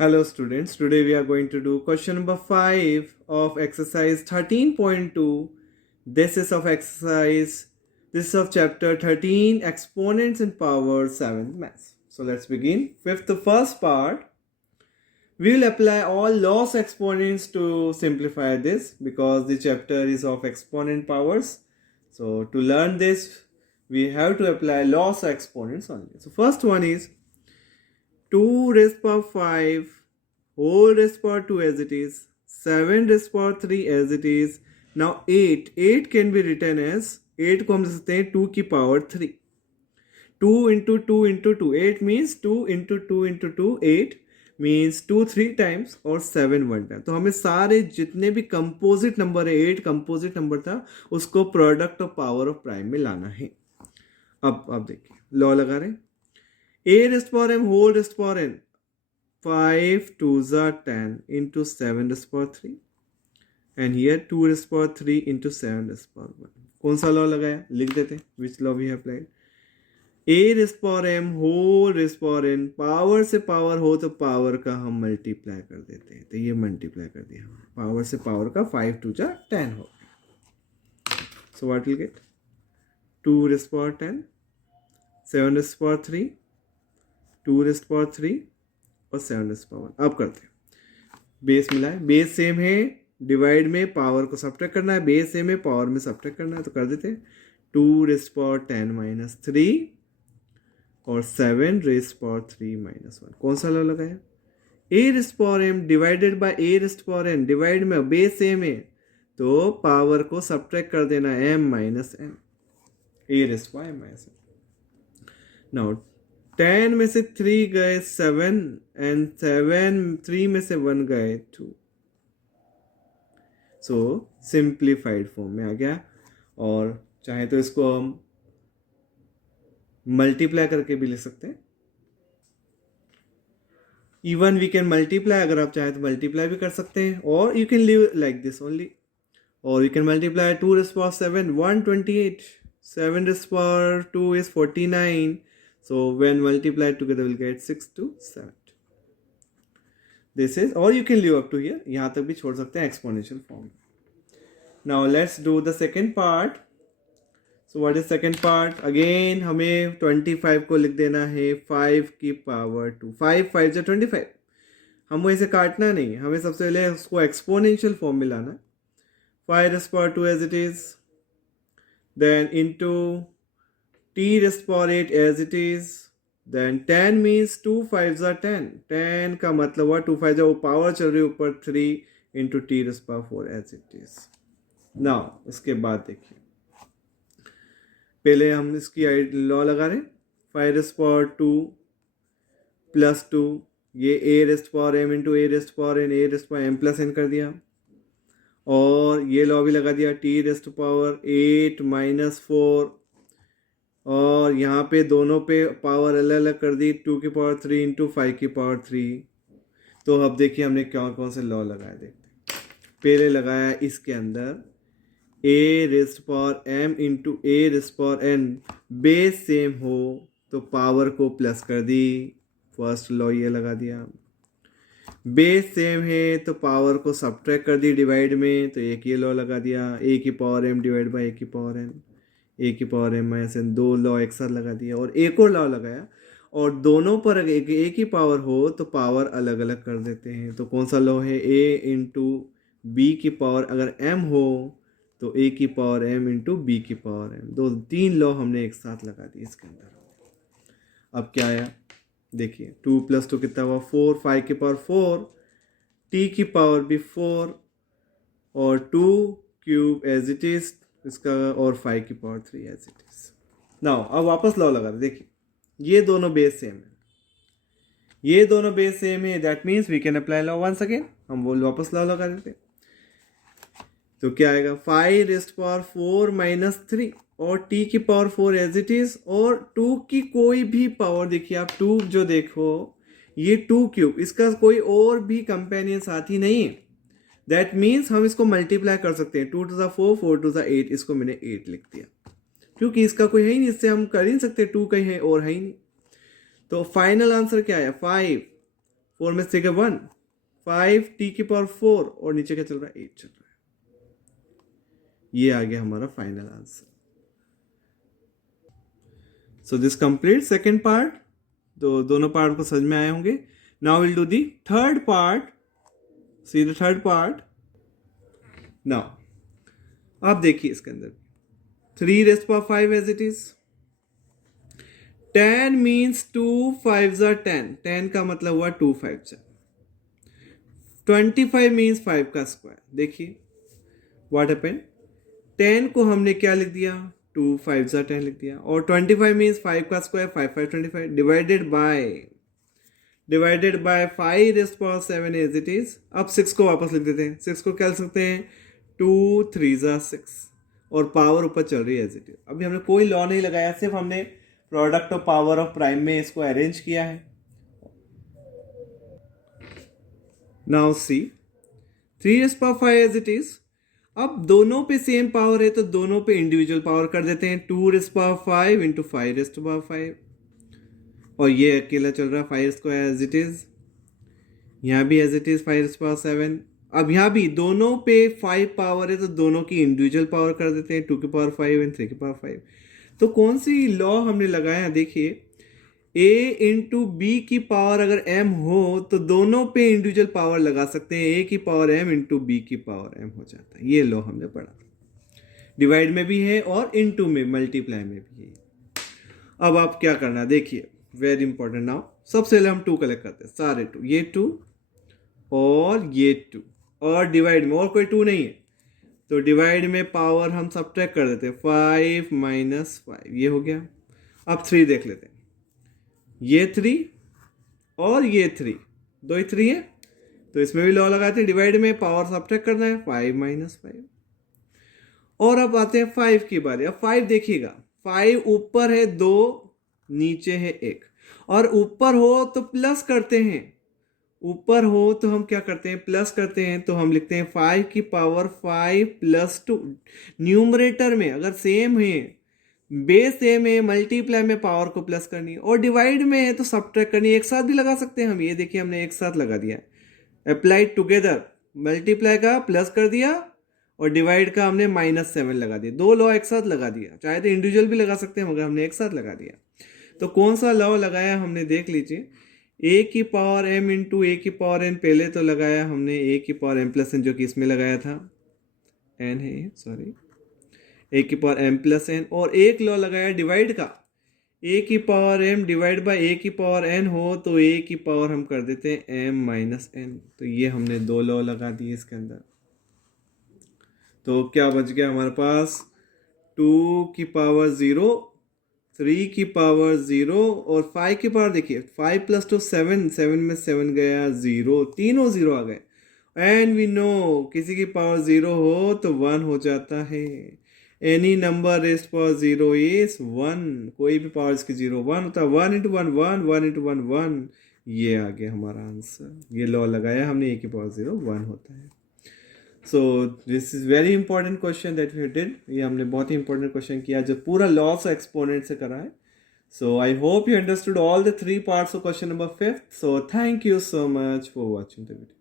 Hello students, today we are going to do question number 5 of exercise 13.2. This is of chapter 13 exponents in power 7th math. So let's begin. With the first part, we will apply all loss exponents to simplify this because the chapter is of exponent powers. So to learn this, we have to apply loss exponents only. So first one is 2 raised power 5 whole raised power 2 as it is, 7 raised power 3 as it is. Now 8 can be written as 8 को हम लिख सकते हैं 2 की power 3. 2 into 2 into 2, 8 means 2 into 2 into 2, 8 means 2 3 times और 7 1 time. तो हमें सारे जितने भी कंपोजिट नंबर है, 8 कंपोजिट नंबर था, उसको product of power of prime में लाना है. अब देखिए लॉ लगा रहे हैं. A raised power m whole raised power n, 5 2s are 10 into 7 raised power 3 and here 2 raised power 3 into 7 raised power 1. कौन सा लॉ लगाया लिख देते हैं. Which law we have applied. A raised power m whole raised power n, power से power हो तो power का हम मल्टीप्लाई कर देते हैं. तो ये मल्टीप्लाई कर दिया, पावर से पावर का 5 2 जा 10 हो गया. So what will get 2 raised power 10, 7 raised power 3, 2 raised power 3 और 7 raised power 1. अब करते हैं. बेस मिला है, बेस सेम है, डिवाइड में पावर को सब्ट्रैक्ट करना है, बेस सेम है, पावर में सब्ट्रैक्ट करना है. तो कर देते हैं 2 raised power 10 minus 3 और 7 raised power 3 minus 1. कौन सा लॉ लगाया. A raised power m divided by A raised power n, divide में बेस सेम है तो पावर को सब्ट्रैक्ट कर देना m minus n, A raised power m minus n. Now 10 में से 3 गए 7 एंड 3 में से 1 गए 2. सो सिंप्लीफाइड फॉर्म में आ गया. और चाहे तो इसको हम मल्टीप्लाई करके भी ले सकते हैं. इवन वी कैन मल्टीप्लाई, अगर आप चाहे तो मल्टीप्लाई भी कर सकते हैं, और you can leave like this only. और you can multiply 2 raised power 7 128, 7 raised power 2 is 49. So when multiplied together we'll get 6 to 7. This is, or you can leave up to here. यहाँ तक भी छोड़ सकते हैं exponential form. Now let's do the second part. So what is second part? Again हमें 25 को लिख देना है 5 की पावर 2. 5 5 जा 25. हमें इसे काटना नहीं, हमें सबसे पहले उसको exponential form में लाना. 5 raised power 2 as it is, then into t raised power 8 as it is, then 10 means 2 5s are 10. 10 का मतलब हुआ 2 5 वो पावर चल रही है ऊपर 3 into t raised power 4 as it is. Now इसके बाद देखिए, पहले हम इसकी लॉ लगा रहे हैं. 5 raised power 2 plus 2, ये a raised power m into a raised power n, a raised power m plus n कर दिया. और ये लॉ भी लगा दिया t raised power 8 minus 4, और यहाँ पे दोनों पे पावर अलग अलग कर दी, 2 की पावर 3 इंटू 5 की पावर 3. तो अब देखिए हमने कौन कौन से लॉ लगाए. देखते पहले लगाया इसके अंदर a raised power m into a raised power n, base same हो तो पावर को प्लस कर दी. फर्स्ट लॉ ये लगा दिया. बेस सेम है तो पावर को सब्ट्रैक्ट कर दी डिवाइड में, तो एक ये लॉ लगा दिया, a की power m divide by a की पावर n, ए की power m minus n. 2 law एक साथ लगा दिया और एक और लॉ लगाया. और दोनों पर एक ए की पावर हो तो पावर अलग अलग कर देते हैं. तो कौन सा लॉ है, ए इंटू बी की पावर अगर एम हो तो ए की पावर एम इंटू बी की पावर एम. 3 लॉ हमने एक साथ लगा दी इसके अंदर. अब क्या आया देखिए, 2 + 2 कितना हुआ 4, 5 की पावर 4, टी की पावर भी 4 और 2 क्यूब एज इट इज इसका, और 5 की power 3 as it is. Now अब वापस लॉ लगा रहे. देखिए ये दोनों बेस सेम है, ये दोनों बेस सेम है, that means we can apply law once again. हम वो वापस लॉ लगा देते. तो क्या आएगा 5 raised power 4 minus 3 और t की पावर 4 एज इट इज, और 2 की कोई भी पावर देखिए आप, 2 जो देखो ये 2 क्यूब, इसका कोई और भी कंपेनियन साथी नहीं है. दैट मीन्स हम इसको मल्टीप्लाई कर सकते हैं. 2 to the 4, 4 to the 8, इसको मैंने 8 लिख दिया क्योंकि इसका कोई है ही नहीं, इससे हम कर ही नहीं सकते. 2 कहीं है और है ही नहीं. तो फाइनल आंसर क्या है 5. 4 में 6 1, 5 t की पावर 4 और नीचे क्या चल रहा है 8 चल रहा है। ये आ गया हमारा final answer. So this complete second part. तो दोनों पार्ट को समझ में आए होंगे। Now will do the third part. See the third part. Now आप देखिए इसके अंदर 3 raised power 5 as it is. 10 means 2 5s are 10. 10 का मतलब हुआ 2 5s are 25 means 5 का स्क्वायर। देखिए व्हाट हैपेंड, 10 को हमने क्या लिख दिया 2 5s are 10 लिख दिया, और 25 means 5 का square 5 5 25 divided by 5 raised power 7 as it is। अब 6 को वापस लिख देते हैं। 6 को क्या लिख सकते हैं 2 3s are 6 और पावर ऊपर चल रही है एज इट इज। अभी हमने कोई लॉ नहीं लगाया, सिर्फ हमने product of power of prime में इसको अरेंज किया है। Now see 3 raised power 5 as it is. अब दोनों पे सेम पावर है तो दोनों पे इंडिविजुअल पावर कर देते हैं। 2 raised power 5 into 5 raised power 5 और ये अकेला चल रहा है 5 स्क्वायर एज इट इज। यहाँ भी as it is 5 raised power 7। अब यहाँ भी दोनों पे 5 पावर है तो दोनों की इंडिविजुअल पावर कर देते हैं 2 की पावर 5 एंड 3 की पावर 5। तो कौन सी लॉ हमने लगाया देखिए, a इंटू बी की पावर अगर m हो तो दोनों पे इंडिविजुअल पावर लगा सकते हैं। a की पावर m इंटू बी की पावर m हो जाता है। ये लॉ हमने पढ़ा, डिवाइड में भी है और इंटू में मल्टीप्लाई में भी है। अब आप क्या करना देखिए, वेरी इंपॉर्टेंट। नाउ सबसे पहले हम 2 कलेक्ट करते हैं, सारे 2, ये 2 और ये 2, और डिवाइड में और कोई 2 नहीं है तो डिवाइड में पावर हम सब्ट्रैक्ट कर देते हैं 5 माइनस 5, ये हो गया। अब 3 देख लेते हैं, ये 3 और ये 3, दो ही 3 है तो इसमें भी लॉ लगाते हैं, डिवाइड में पावर सब्ट्रैक्ट करना है 5 माइनस 5। और अब आते हैं 5 की बारी। अब 5 देखिएगा, 5 ऊपर है 2, नीचे है 1, और ऊपर हो तो प्लस करते हैं, ऊपर हो तो हम क्या करते हैं प्लस करते हैं। तो हम लिखते हैं 5 की पावर 5 प्लस 2। न्यूमरेटर में अगर सेम है, बेस सेम है, मल्टीप्लाई में पावर को प्लस करनी है, और डिवाइड में है तो सब्ट्रैक्ट करनी है। एक साथ भी लगा सकते हैं हम, ये देखिए हमने एक साथ लगा दिया, अप्लाइड टुगेदर। मल्टीप्लाई का प्लस कर दिया और डिवाइड का हमने -7 लगा दिया। 2 लॉ एक साथ लगा दिया, चाहे तो इंडिविजुअल भी लगा सकते हैं मगर हमने एक साथ लगा दिया। तो कौन सा लॉ लगाया हमने देख लीजिए, a की पावर m इंटू ए की पावर n। पहले तो लगाया हमने a की पावर m प्लस n, जो कि इसमें लगाया था, n है सॉरी, a की पावर m प्लस n। और एक लॉ लगाया डिवाइड का, a की power m divide by a की पावर n हो तो a की पावर हम कर देते हैं m माइनस n। तो ये हमने 2 लॉ लगा दिए इसके अंदर। तो क्या बच गया हमारे पास 2 की पावर 0, 3 की पावर 0 और 5 की पावर देखिए 5 प्लस 2 7, 7 में 7 गया 0, तीनों 0 आ गए। एंड वी नो किसी की पावर 0 हो तो 1 हो जाता है। Any number rest power 0 is 1। कोई भी पावर इसकी 0 1 होता है। 1 इंटू 1 1, 1 इंटू 1 1। ये आ गया हमारा आंसर। ये लॉ लगाया हमने, a की पावर 0 1 होता है। So this is very important question that we did. ये हमने बहुत ही इंपॉर्टेंट क्वेश्चन किया जो पूरा लॉस ऑफ एक्सपोनेंट से करा है। So I hope you understood all the 3 parts of question number 5th। So thank you so much for watching the video.